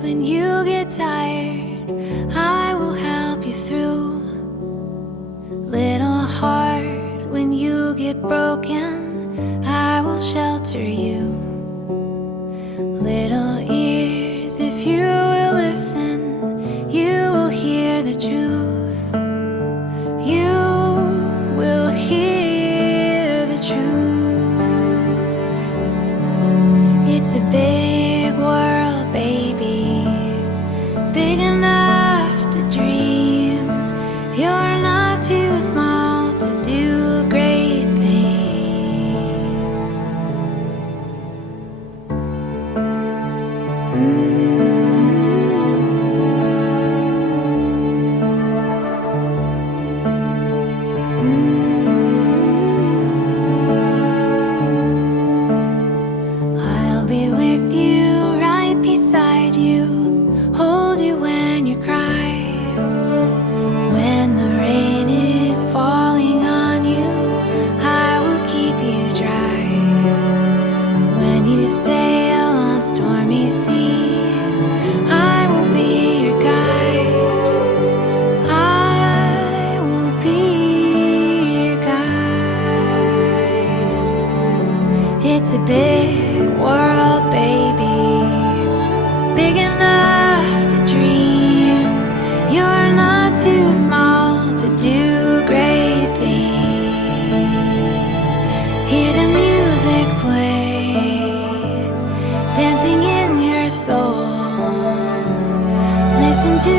when you get tired, I will help you through. Little heart, when you get broken, I will shelter you. Little ears, if you will listen, you will hear the truth. You will hear the truth. It's a big world, baby, big enough to dream. You're not too small to do great things. I'll be with you, right beside you, hold you when you cry. When the rain is falling on you, I will keep you dry. When you sail on stormy seas, I will be your guide. I will be your guide. It's a big world, baby, big enough to dream. You're not too small to do great things. Hear the music play, dancing in your soul. Listen to